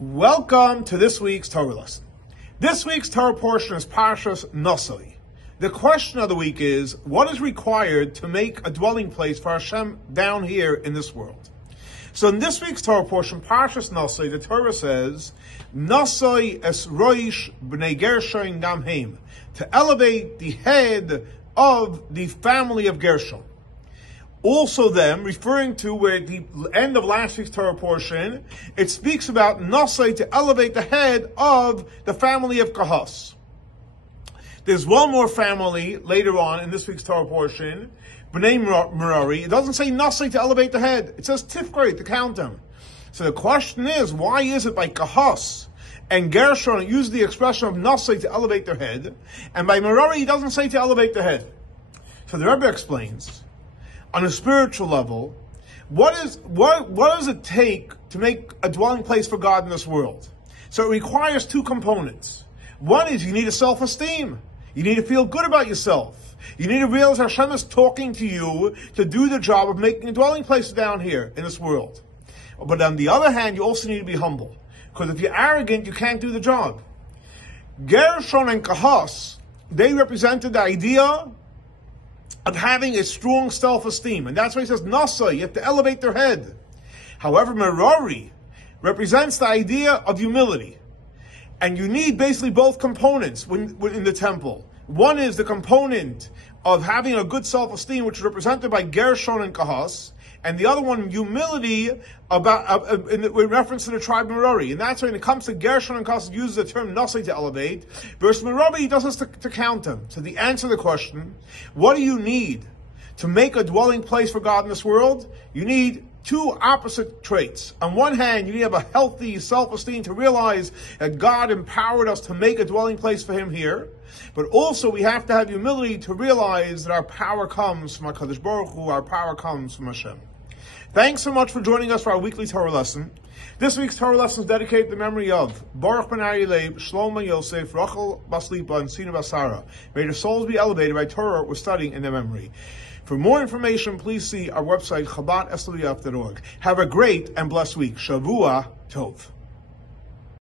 Welcome to this week's Torah lesson. This week's Torah portion is Parsha Nasso. The question of the week is, what is required to make a dwelling place for Hashem down here in this world? So in this week's Torah portion, Parsha Nasso, the Torah says, Nasso es roish b'nei Gershon gam heim, to elevate the head of the family of Gershon. Also them, referring to where the end of last week's Torah portion, it speaks about Nasso, to elevate the head of the family of Kahas. There's one more family later on in this week's Torah portion, B'nai Merari. It doesn't say Nasso to elevate the head. It says Tifkari, to count them. So the question is, why is it by Kahas and Gershon it uses the expression of Nasso to elevate their head, and by Merari it doesn't say to elevate the head? So the Rebbe explains, on a spiritual level, what does it take to make a dwelling place for God in this world? So it requires two components. One is you need a self-esteem. You need to feel good about yourself. You need to realize Hashem is talking to you to do the job of making a dwelling place down here in this world. But on the other hand, you also need to be humble. Because if you're arrogant, you can't do the job. Gershon and Kahas, they represented the idea of having a strong self-esteem. And that's why he says, Nasso, you have to elevate their head. However, Merari represents the idea of humility. And you need basically both components in the temple. One is the component of having a good self-esteem, which is represented by Gershon and Kahas, and the other one, humility, in reference to the tribe Merari. And that's when it comes to Gershon and Kahas, it uses the term Nasso to elevate, versus Merari, he does this to count them. So the answer to the question, what do you need to make a dwelling place for God in this world? You need two opposite traits. On one hand, you need to have a healthy self-esteem to realize that God empowered us to make a dwelling place for Him here. But also, we have to have humility to realize that our power comes from HaKadosh Baruch Hu, our power comes from Hashem. Thanks so much for joining us for our weekly Torah lesson. This week's Torah lesson is dedicated to the memory of Baruch ben Aryeh, Shlomo Yosef, Rachel Baslipa, and Sina Basara. May their souls be elevated by Torah we're studying in their memory. For more information, please see our website, chabad.org. Have a great and blessed week. Shavua Tov.